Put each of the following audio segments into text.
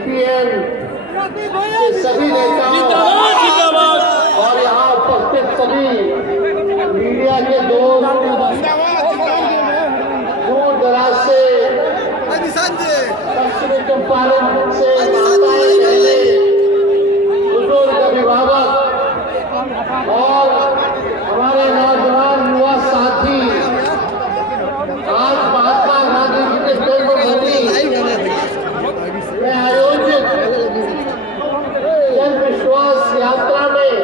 CPM के सभी नेताओं और यहाँ उपस्थित सभी मीडिया के दोस्त, दूर दराज से, पश्चिमी चंपारण से, माताएं, बहनें, बुजुर्ग, अभिभावक और हमारे नौजवान युवा साथी, आज महात्मा गांधी जी के जन्मभूमि में आयोजित जन विश्वास यात्रा में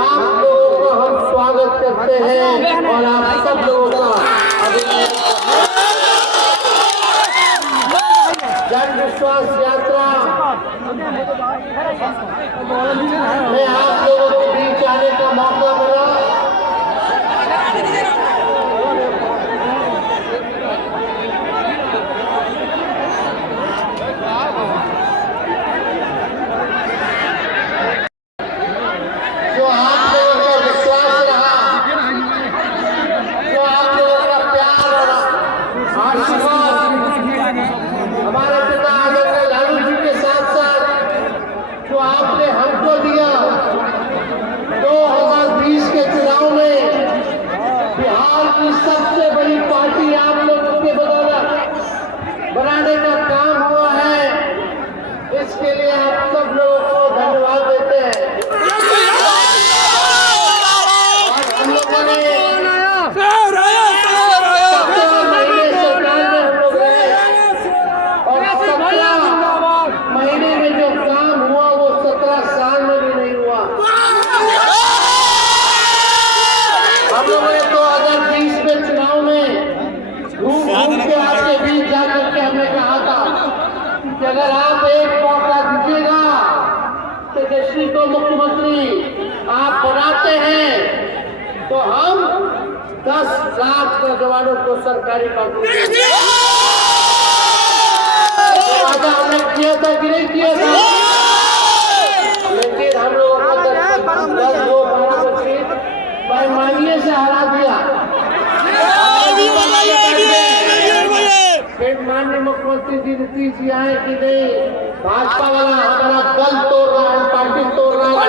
आप लोगों का हम स्वागत करते हैं और आप सब लोगों का जन विश्वास यात्रा में आप लोगों के बीच आने का मौका मिला। जो आप लोगों का विश्वास रहा, जो आप लोगों का प्यार और आशीर्वाद हमारे पिता आदरणीय लालू जी के साथ साथ जो आपने हमको दिया, 2020 के चुनाव में बिहार की सबसे बड़ी पार्टी आप लोगों के बदौलत बनाने का काम हुआ है। इसके लिए आप सब लोगों को धन्यवाद देते हैं। हम लोगों ने 17 महीने सरकार में हम लोग रहे और 17 महीने में जो काम हुआ वो 17 साल में भी नहीं हुआ। हम लोगों ने 2020 में चुनाव में घूम के आपके बीच जाकर के हमने कहा था कि अगर आप एक मौका दीजिएगा तो देश को मुख्यमंत्री आप बनाते हैं तो हम 10 लाख नौजवानों को सरकारी नौकरी देंगे। वादा हमने किया था कि नहीं किया था, लेकिन हम लोगों को 10-12 सीट पैमाने से हरा दिया। फिर माननीय मुख्यमंत्री जी नीतीश जी आए कि नहीं, भाजपा वाला हमारा दल तोड़ रहा है, पार्टी तोड़ रहा है।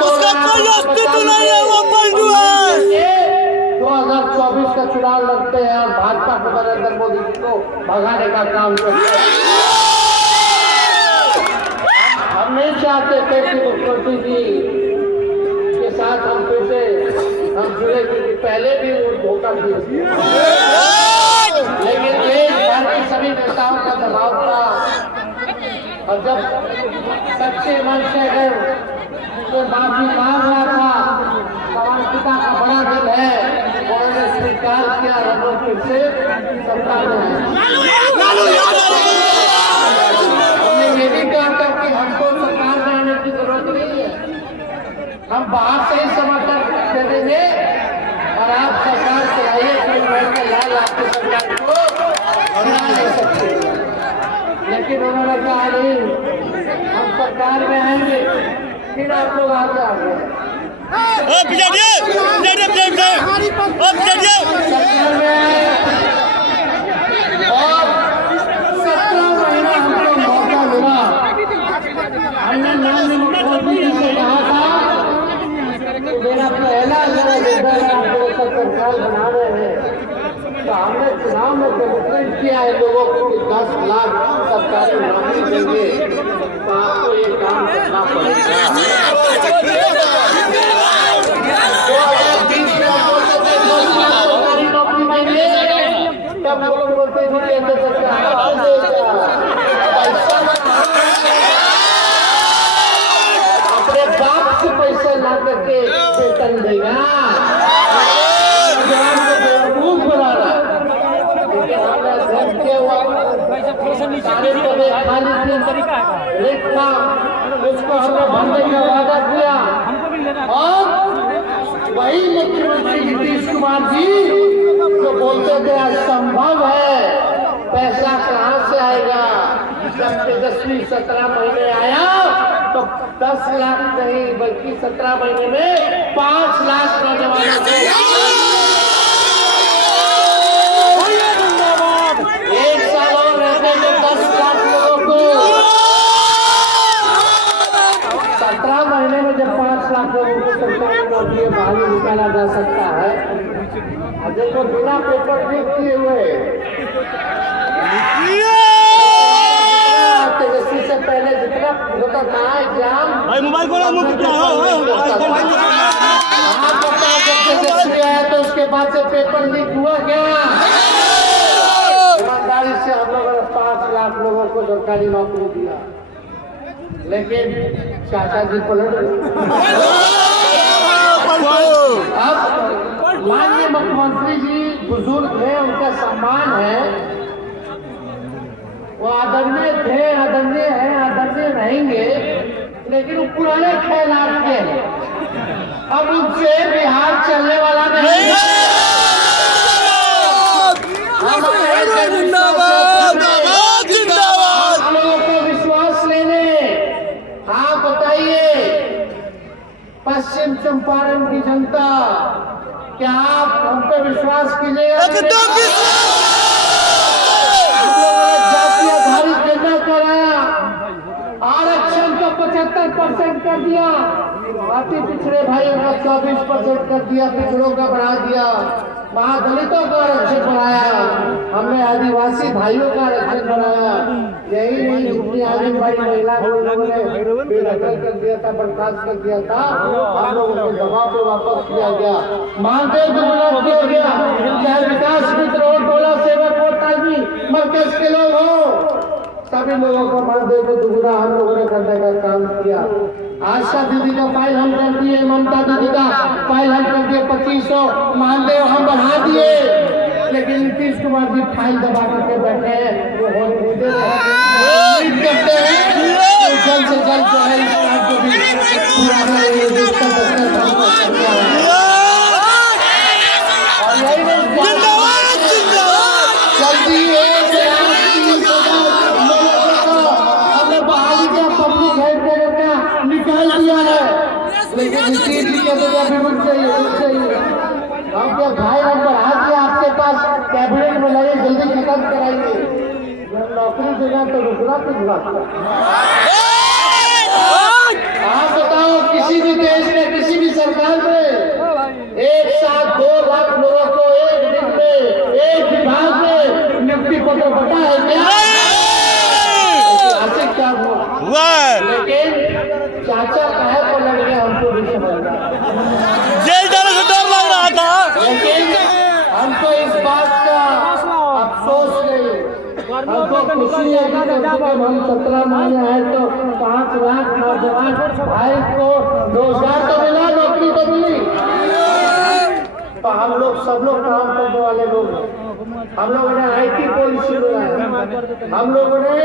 उसका कोई अस्तित्व नहीं है, वो पलटू है। 2024 का चुनाव लड़ते हैं और भाजपा को नरेंद्र मोदी जी को भगाने का काम करते हैं। हम नहीं चाहते थे कि मुख्यमंत्री जी के साथ हम फिर से हम जुड़े, क्योंकि पहले भी वो धोखा दिए, लेकिन देश भर के सभी नेताओं का दबाव था। और जब सच्चे मन से अगर तो माफी मांग रहा था, हमारे पिता का बड़ा दिल है, उन्होंने स्वीकार किया, हम लोग फिर से सरकार में हैं। हमने ये भी कहा था कि हमको सरकार में आने की जरूरत नहीं है, हम बाहर से ही समर्थन दे देंगे और आप सरकार चलाइए, कोई लाल आपकी सरकार को गिरा नहीं सकते। लेकिन उन्होंने कहा नहीं, हम सरकार में आएंगे, फिर आप लोग आगे आ गए। सरकार में आए और 17 महीना हमको मौका मिला। हमने माननीय मुख्यमंत्री जी से कहा था कि मेरा पहला जरा आप लोग सरकार बना रहे हैं, तो हमने चुनाव में कमिटमेंट किया है लोगों को कि 10 लाख सरकारी नौकरी देंगे, तो आपको ये काम करना पड़ेगा। 2020 में आपको सरकारी नौकरी देंगे, तब लोग बोलते थे केंद्र सरकार पैसा अपने बाप से पैसा ला करके वेतन देगा, बेवकूफ बना रहा है। लेकिन हमने धन के सारे पदे खाली रिक्त था, उसको हमने भरने का वादा किया और वही मुख्यमंत्री नीतीश कुमार जी जो बोलते थे असंभव है, पैसा कहाँ से आएगा। जब तेजस्वी 17 महीने आया तो 10 लाख नहीं बल्कि 17 महीने में 5 लाख नौजवानों को, 1 साल और रहते तो 10 लाख लोगों को, 17 महीने में जब 5 लाख लोगों को सरकारी नौकरी बाहर निकाला जा सकता है, देखो बिना पेपर लीक किए हुए तेजस्वी से पहले जितना होता था एग्जाम, मोबाइल को तेजस्वी आया तो उसके बाद से पेपर लीक हुआ क्या? ईमानदारी से हम लोगों ने 5 लाख लोगों को सरकारी नौकरी दिया, लेकिन चाचा जी पलट अब माननीय मुख्यमंत्री जी बुजुर्ग हैं, उनका सम्मान है, वो आदरणीय थे, आदरणीय हैं, आदरणीय रहेंगे, लेकिन वो पुराने ख्यालात के हैं। अब उनसे बिहार चलने वाला नहीं है। आप लोगों को विश्वास लेने, हाँ बताइए पश्चिम चंपारण की जनता, क्या आप हम पे विश्वास कीजिएगा? आरक्षण को 75% कर दिया, अति पिछड़े भाइयों का 24% कर दिया, पिछड़ों का बढ़ा दिया, महादलितों का आरक्षण बढ़ाया, हमने आदिवासी भाइयों का आरक्षण बढ़ाया। यही नहीं, जितनी आदिवासी महिला लोगों ने बेदखल कर दिया था, बर्खास्त कर दिया था, हम लोगों के दबाव पे वापस किया गया, मानदेय दुगुना किया गया। चाहे विकास मित्र हो, टोला सेवक हो, ताकि मरकज के लोग हो, सभी लोगों को मानदेय को दुगुना हम लोगों ने करने का काम किया। आशा दीदी का फाइल हम कर दिए, ममता दीदी का फाइल हम कर दिए, 2500 मानदेय हम बढ़ा दिए, लेकिन नीतीश कुमार जी फाइल दबा करके बैठे हैं। वो उम्मीद करते हैं जल्द से जल्द जो है इस काम को भी पूरा करेंगे। और यही नहीं, जल्दी निकाल दिया है, लेकिन नीतीश जी के तो अभी रुक चाहिए। आपके भाई हम बढ़ा दिया, आपके पास कैबिनेट में लगे, जल्दी खत्म कराइए। नौकरी देगा तो रुकना कुछ बात। आप बताओ, किसी भी देश में, किसी भी सरकार में एक साथ 2 लाख लोगों को एक दिन में एक विभाग में नियुक्ति पत्र बता है क्या? ऐतिहासिक क्या हुआ? लेकिन चाचा काहे को लग गया, हमको भी समझ जेल जाने से डर लग रहा था, लेकिन हमको इस बात का अफसोस नहीं, हमको खुशी है कि जब हम 17 महीने आए तो 5 लाख नौजवान भाई को रोजगार तो मिला, नौकरी तो मिली। तो हम लोग सब लोग काम करने वाले लोग हैं। हम लोगों ने IT पॉलिसी बनाया, हम लोगों ने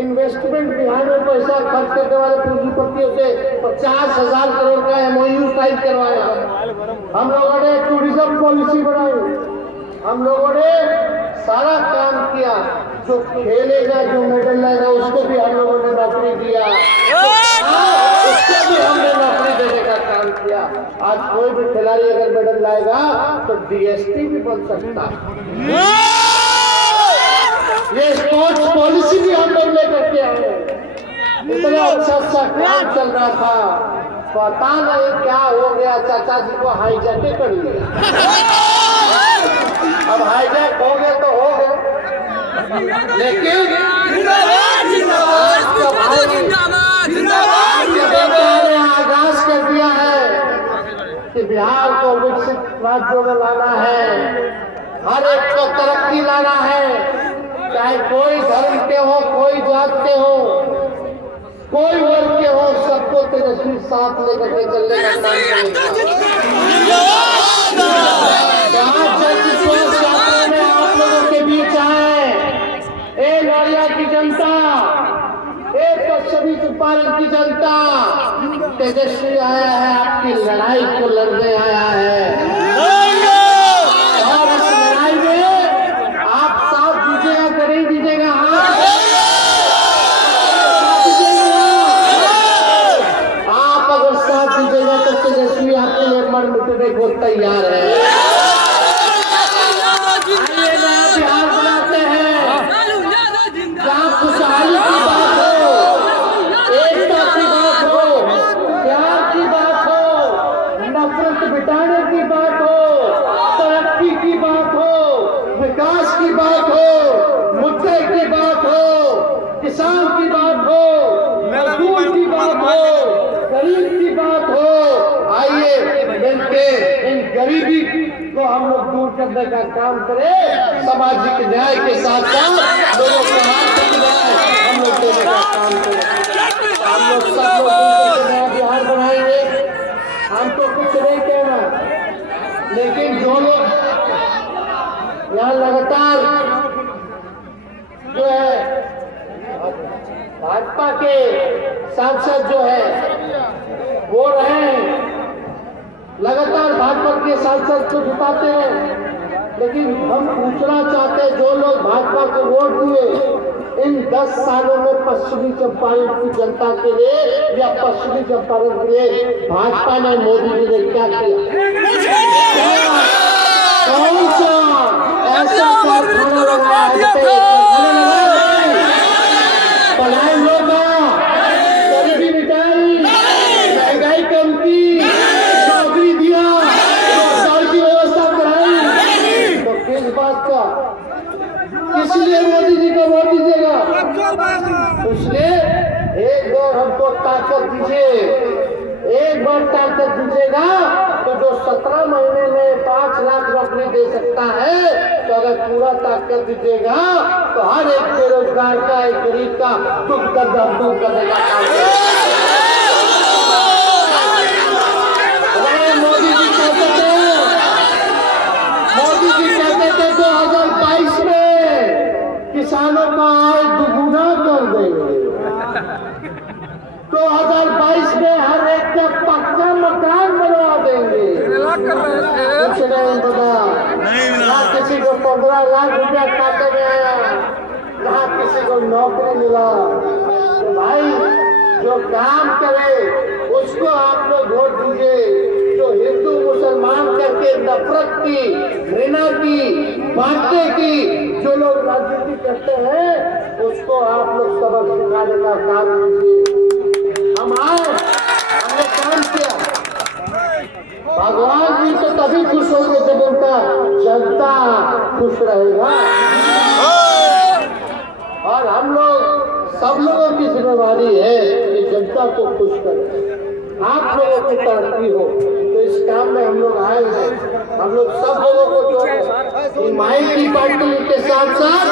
इन्वेस्टमेंट बिहार में पैसा खर्च करने वाले पूंजीपतियों से 50,000 करोड़ का MOU साइन करवाया। हम लोगों ने टूरिज्म पॉलिसी बनाई, हम लोगों ने सारा काम किया। जो खेलेगा, जो मेडल लाएगा, उसको भी हम लोगों ने नौकरी दिया, उसको भी हमने नौकरी देने का काम किया। आज कोई भी खिलाड़ी अगर मेडल लाएगा तो DSP भी बन सकता है। ये स्पोर्ट्स पॉलिसी भी हम लोग लेकर के आए। इतना अच्छा काम चल रहा था, पता नहीं क्या हो गया, चाचा जी को हाईजैक कर लिया। अब हाईजैक हो गए तो हो गए, लेकिन आगाज कर दिया है कि बिहार को विकसित राज्यों में लाना है, हर एक को तरक्की लाना है, चाहे कोई धर्म के हो, कोई जात के हो, कोई वर्ग के हो, सबको तेजस्वी साथ लेकर के चलने का काम करेगा। आप लोगों के बीच आए, ए नौरिया की जनता, ए पश्चिमी चंपारण की जनता, तेजस्वी आया है, आपकी लड़ाई को लड़ने आया है। और इस लड़ाई में आप साथ दीजिएगा, नहीं दीजिएगा? आप अगर साथ दीजिएगा तो तेजस्वी आपके लिए दुश्मन मिटने को तैयार है। आइए नया बिहार बनाते हैं, जहाँ खुशहाली की बात हो, एकता की बात हो, प्यार की बात हो, नफरत मिटाने की बात हो, तरक्की की बात हो, विकास की बात हो, मुद्दे की बात हो, किसान की बात हो, मजदूर की बात हो, गरीब की बात हो। आइए मिलके इन गरीबी को हम लोग दूर करने का काम करें, सामाजिक न्याय के साथ साथ लोगों को आर्थिक न्याय हम लोग देने का काम करें। हम लोग सब लोग नया बिहार बनाएंगे। हम तो कुछ नहीं कहना, लेकिन जो लोग यहाँ लगातार जो है भाजपा के सांसद जो है वो रहे, लगातार भाजपा के सांसद को जिताते हैं, लेकिन हम पूछना चाहते हैं जो लोग भाजपा को वोट दिए इन 10 सालों में पश्चिमी चंपारण की जनता के लिए या पश्चिमी चंपारण के लिए भाजपा ने, मोदी जी ने क्या किया? कौन सा ऐसा कारखाना लगाया है? पढ़ाई होगा, गरीबी मिटाई, महंगाई कम की, नौकरी दिया, रोजगार की व्यवस्था कराई, तो किस बात का? इसलिए मोदी जी को वोट दीजिएगा। इसलिए एक बार हमको ताकत दीजिए, एक बार ताकत दीजिएगा तो जो 17 महीने में 5 लाख नौकरी दे सकता है, तो अगर पूरा ताकत दीजिएगा तो हर एक बेरोजगार का, एक गरीब का दुख दर्द दूर करने का काम करेगा। मोदी जी कहते थे 2022 में किसानों का आय दुगुना कर देंगे, 2022 में हर एक का पक्का मकान बनवा देंगे। कुछ नहीं पता, ना किसी को 15 लाख रुपया खाते में आया, ना किसी को नौकरी मिला। तो भाई जो काम करे उसको आप लोग वोट दीजिए। जो हिंदू मुसलमान करके नफरत की, घृणा की, बांटने की जो लोग राजनीति करते हैं, उसको आप लोग सबक सिखाने का काम कीजिए। हम आए, हमने काम किया। भगवान जी तो तभी खुश होंगे जब उनका जनता खुश रहेगा। और हम लोग, सब लोगों की जिम्मेदारी है कि जनता को खुश करें, आप लोगों की तरक्की हो। तो इस काम में हम लोग आए हैं। हम लोग सब लोगों को जो हिमायती पार्टी के साथ साथ